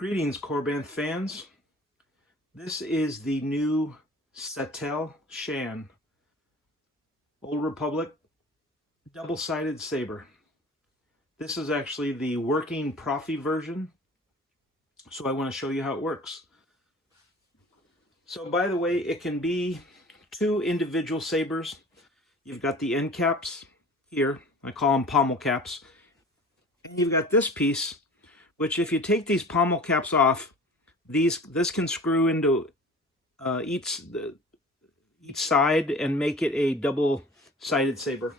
Greetings, Korbanth fans. This is the new Satele Shan, Old Republic double-sided saber. This is actually the working proffie version, so I want to show you how it works. So by the way, it can be two individual sabers. You've got the end caps here, I call them pommel caps, and you've got this piece, which if you take these pommel caps off, this can screw into each side and make it a double-sided saber.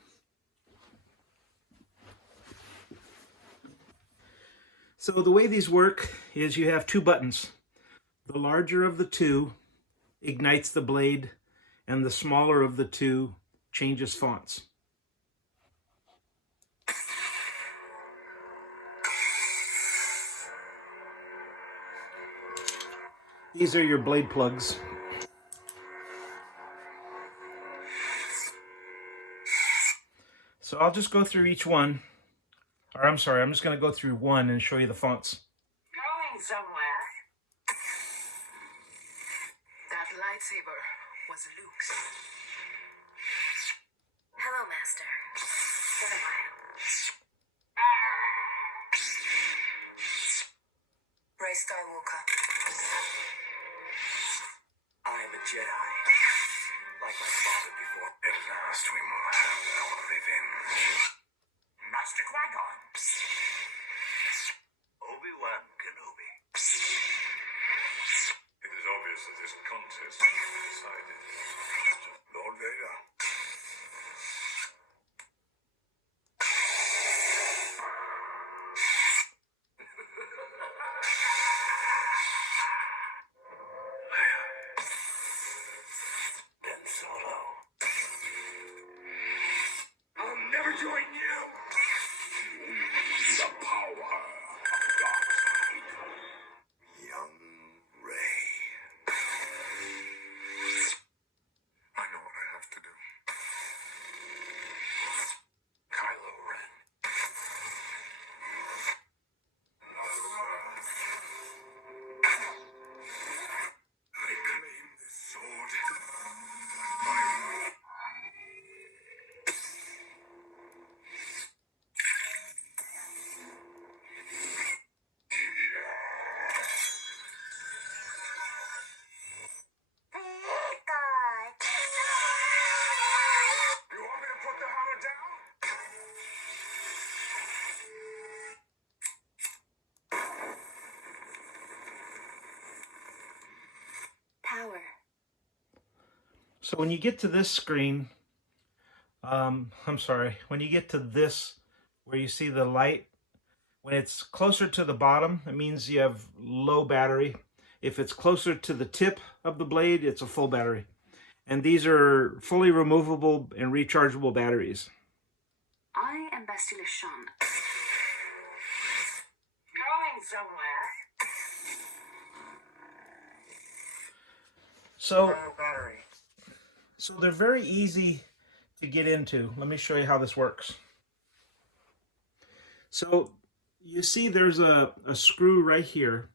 So the way these work is you have two buttons. The larger of the two ignites the blade, and the smaller of the two changes fonts. These are your blade plugs. So I'll just go through each one. Or I'm sorry, I'm just going to go through one and show you the fonts. Going somewhere. That lightsaber was Luke's. Hello, Master. Been a while. Rey Skywalker. I'm a Jedi. Like my father before. At last we will have our revenge. Master Qui-Gon. Obi-Wan Kenobi. It is obvious that this contest has been decided. Lord Vader. Ben Solo. I'll never join you. The power of dark side. Young Rey. I know what I have to do. Kylo Ren. I claim this sword. You want me to put the hammer down? Power. So when you get to this screen, when you get to this, where you see the light, when it's closer to the bottom, it means you have low battery. If it's closer to the tip of the blade, it's a full battery. And these are fully removable and rechargeable batteries. I am Bastille Shan. Going somewhere. So they're very easy to get into. Let me show you how this works. So you see there's a screw right here.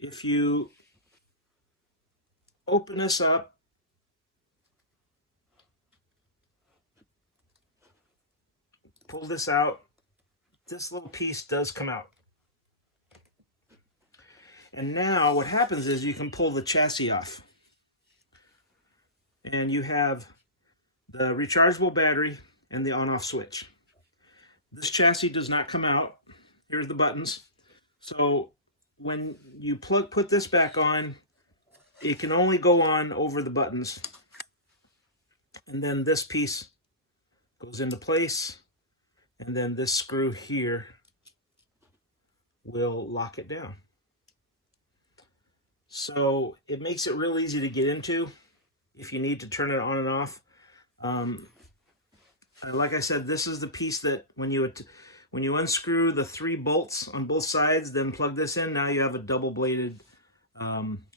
If you open this up, pull this out, this little piece does come out. And now what happens is you can pull the chassis off. And you have the rechargeable battery and the on-off switch. This chassis does not come out. Here's the buttons. So when you put this back on, it can only go on over the buttons. And then this piece goes into place. And then this screw here will lock it down. So it makes it real easy to get into if you need to turn it on and off. Like I said, this is the piece that when you unscrew the 3 bolts on both sides, then plug this in, now you have a double-bladed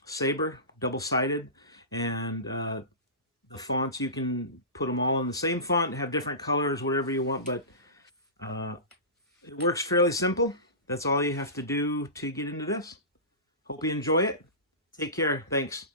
saber, double-sided, and the fonts, you can put them all in the same font, have different colors, whatever you want, but it works fairly simple. That's all you have to do to get into this. Hope you enjoy it. Take care. Thanks.